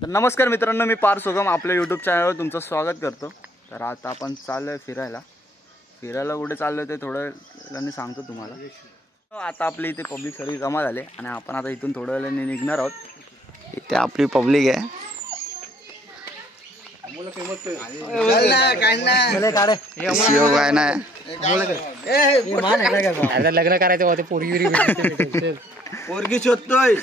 तर नमस्कार मित्रांनो, मी पार सोगम आपल्या यूट्यूब चॅनलवर तुमचं स्वागत करतो। तर आता आपण चाललोय फिरायला कुठे चाललोय ते थोड्या वेळाने सांगतो तुम्हाला। आता आपली इथे पब्लिक सर्व जमा झाले आणि आपण आता इथून थोड्या वेळाने निघणार आहोत। इथे आपली पब्लिक आहे। लग्न करायचं पोरगी शोधतोय।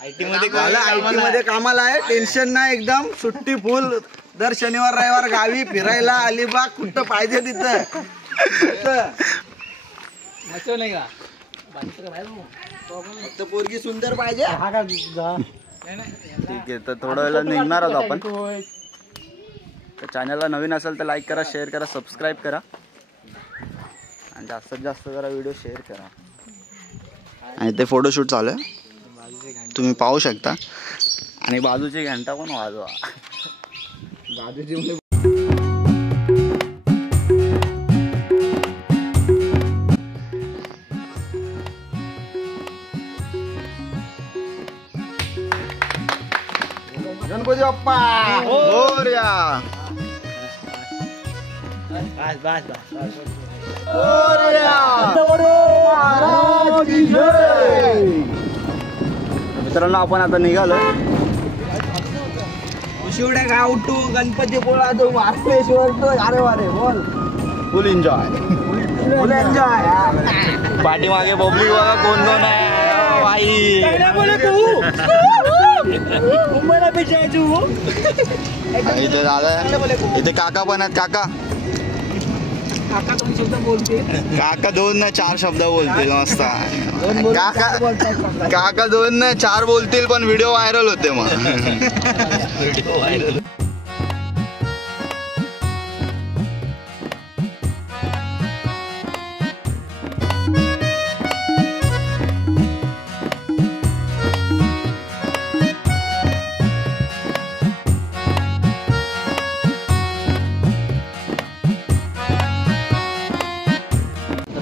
आयटी मध्ये कामाला आहे, टेन्शन नाही एकदम, सुट्टी फुल। दर शनिवार रविवार गावी फिरायला अलिबाग कुठं पाहिजे तिथं नाही का फक्त पोरगी सुंदर पाहिजे। ठीक आहे, तर थोड्या वेळाला निघणार आहोत आपण। तर चॅनलला नवीन असेल तर लाईक करा, शेअर करा, सबस्क्राईब करा आणि जास्तीत जास्त जरा व्हिडिओ शेअर करा। आणि ते फोटोशूट चालू आहे, तुम्ही पाहू शकता। आणि बाजूची घंटा पण वाजवा। बाजूची गणपती बाप्पा मोरया। मित्रांनो, आपण आता निघालो शिवड्या गाव टू गणपतीपुळा तो महाबळेश्वर तो। अरे वारे बोल, फुल एन्जॉय फुल एन्जॉय। पाठीमागे पब्लिक बघा कोण कोण आहे बाई। इथे दादा, इथे काका पण आहेत। काका 2 ना 4 शब्द बोलतील मस्त। काका 2 ना 4 बोलतील पण व्हिडिओ व्हायरल होते मग। Video viral.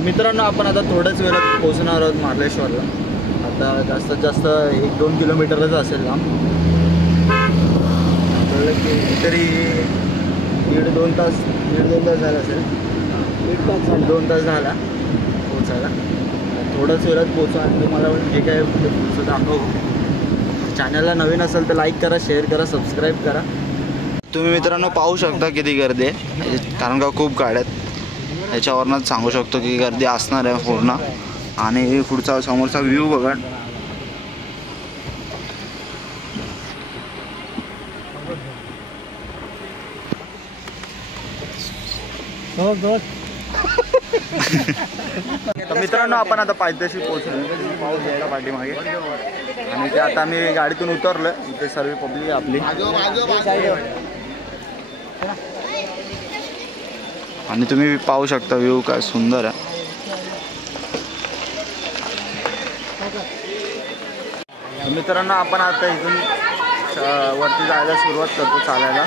मित्रांनो, आपण आता थोड्याच वेळात पोहोचणार आहोत महाबळेश्वरला। आता जास्तीत जास्त 1-2 किलोमीटरच असेल लांब। तरी दीड दोन तास झाला असेल, 1 तास झाला पोचायला। थोड्याच वेळात पोहोचू आणि तुम्हाला जे काय पुढचं दाखवू। चॅनलला नवीन असेल तर लाईक करा, शेअर करा, सबस्क्राईब करा। तुम्ही मित्रांनो पाहू शकता किती गर्दी आहे, कारण का खूप गाड्या आहेत। याच्यावरनंच सांगू शकतो की गर्दी असणार आहे पूर्ण। आणि पुढचा समोरचा व्ह्यू बघा। तर मित्रांनो, आपण आता पायथ्याशी पोहोचलो, पाऊस यायला पाठीमागे। आणि ते आता आम्ही गाडीतून उतरलो। इथे सर्व पब्लिक आपली आणि तुम्ही पाहू शकता व्ह्यू काय सुंदर आहे। मित्रांनो, आपण आता इथून वरती जायला सुरुवात करतो चालायला।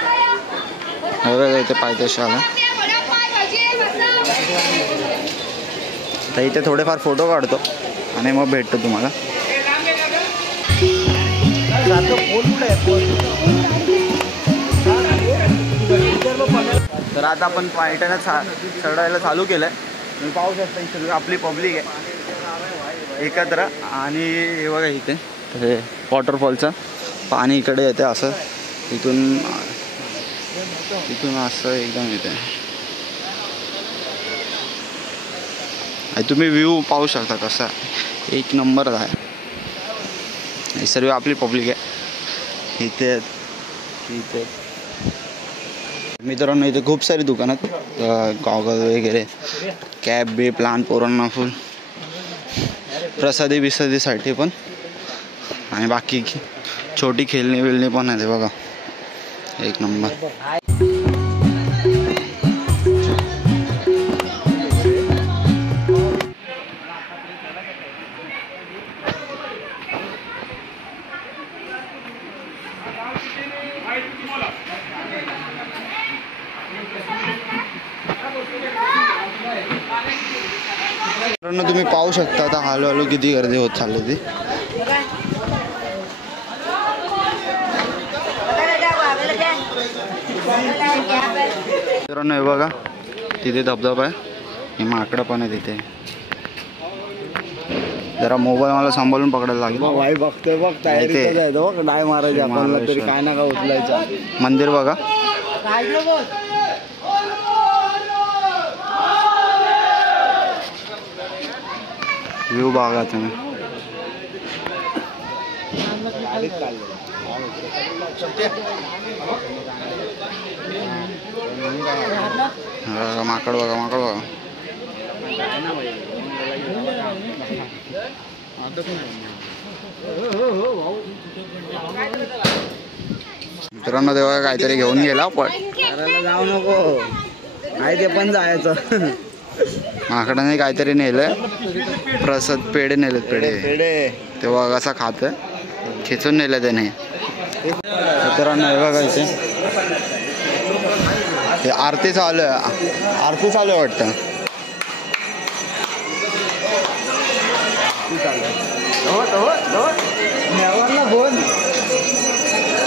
बघा इथे पायथ्याशी आला। तर इथे थोडेफार फोटो काढतो आणि मग भेटतो तुम्हाला। तर आता आपण पायथ्याने चढायला चालू केलंय। तुम्ही पाहू शकता इथे आपली पब्लिक आहे एकत्र। आणि हे बघा इथे हे वॉटरफॉलचं पाणी इकडे येते असं, इथून असं एकदम येते। तुम्ही व्ह्यू पाहू शकता कसा, 1 नंबर आहे। हे सर्व आपली पब्लिक आहे इथे। मित्रांनो, इथे खूप सारी दुकानं आहेत, गॉगल वगैरे, कॅप बीप, लहान पोरांना फुल प्रसादी बिसादीसाठी पण। आणि बाकी छोटी खेळणी बिळणी पण आहे बघा, 1 नंबर। तुम्ही पाहू शकता आता हळूहळू किती गर्दी होत चालली ती। मित्रांनो हे बघा तिथे धबधबा आहे, हे माकडं पण आहे तिथे. जरा मोबाईल मला सांभाळून पकडायला लागेल. भाई बघतोय बघ तयारीतच आहे तो डाय मारायची आपल्याला तरी काय ना काय उचलायचा. मंदिर बघा. व्ह्यू बघा तुम्ही. माकड बघा, माकड बघा. मित्रांनो तेव्हा काहीतरी घेऊन गेला पण जाऊ नको आहे ते पण जायचं. माकडाने काहीतरी नेलं, प्रसाद पेढे नेलेत. पेढे तेव्हा कसा खात खेचून नेलं त्याने. मित्रांनो हे बघा इथे हे आरती चालू आहे, आरती चालू आहे वाटतं.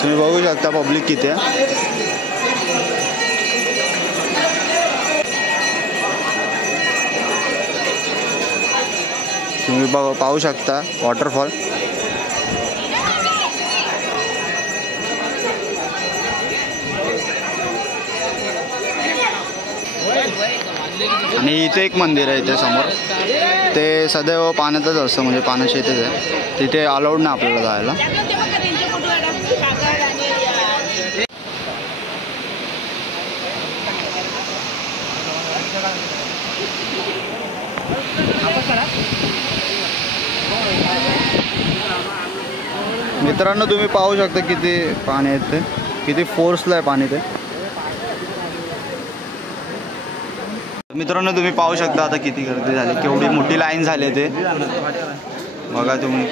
तुम्ही बघू शकता पब्लिक किती आहे. तुम्ही पाहू शकता वॉटरफॉल. आणि इथे एक मंदिर आहे इथे समोर, ते सदैव पाण्यातच असतं, म्हणजे पाण्याच्या इथेच आहे. तिथे अलाउड नाही आपल्याला जायला. मित्रांनो तुम्ही पाहू शकता किती पाणी आहे ते, किती फोर्सला आहे पाणी ते. मित्रांनो तुम्ही पाहू शकता आता किती गर्दी झाली, केवढी मोठी लाईन झाली ते बघा तुम्ही.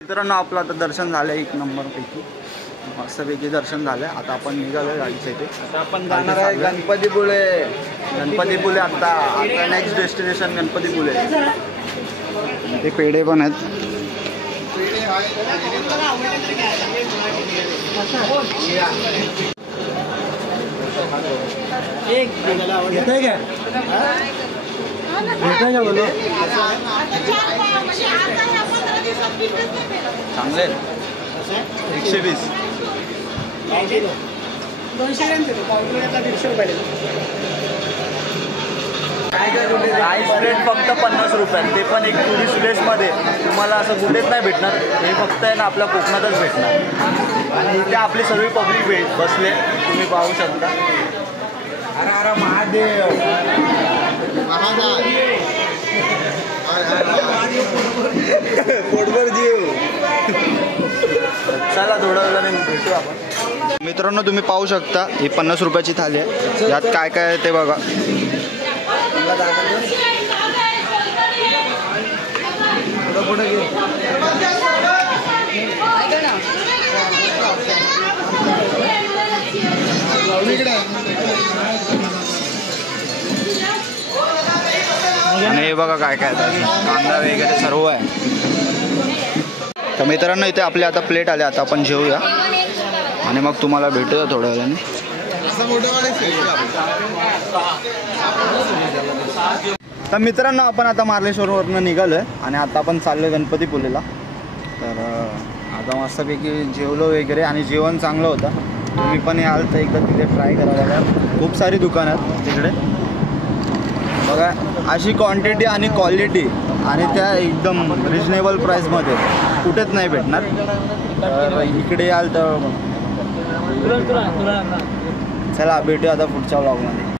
मित्रांनो आपलं आता दर्शन झालं एक नंबरपैकी, मस्तपैकी दर्शन झालं. आता आपण निघालो गाडीच्या इथे. आता आपण जाणार आहे गणपतीपुळे. गणपतीपुळे आता नेक्स्ट डेस्टिनेशन गणपतीपुळे. ते पेढे पण आहेत. चांगले 120. 200 ग्रॅम पावडर 150 रुपये. राईस प्लेट फक्त 50 रुपयात, ते पण एक टुरिस्ट प्लेसमध्ये. तुम्हाला असं कुठेच नाही भेटणार, हे फक्त आहे ना आपल्या कोकणातच भेटणार. आणि इथे आपली सगळी पब्लिक बसले, तुम्ही पाहू शकता. अरे अरे महादेव पोटभर जीव. चला थोड्या वेळाने भेटू आपण. मित्रांनो तुम्ही पाहू शकता ही 50 रुपयाची थाली आहे. यात काय काय आहे ते बघा. आणि हे बघा काय काय कांदा वगैरे सर्व आहे. तर मित्रांनो इथे आपले आता प्लेट आले, आता आपण जेवूया आणि मग तुम्हाला भेटूया थोड्या वेळाने. तर मित्रांनो आपण आता मार्लेश्वरवरनं निघालो आहे आणि आता आपण चाललो आहे गणपतीपुळेला. तर आता मस्तपैकी जेवलो वगैरे आणि जेवण चांगलं होतं. तुम्ही पण याल तर एकदा तिथे ट्राय करायला. खूप सारी दुकानं आहेत तिकडे बघा. अशी क्वांटिटी आणि क्वालिटी आणि त्या एकदम रिजनेबल प्राईसमध्ये कुठेच नाही भेटणार. तर इकडे याल तर चला भेटूया आता पुढच्या व्लॉगमध्ये.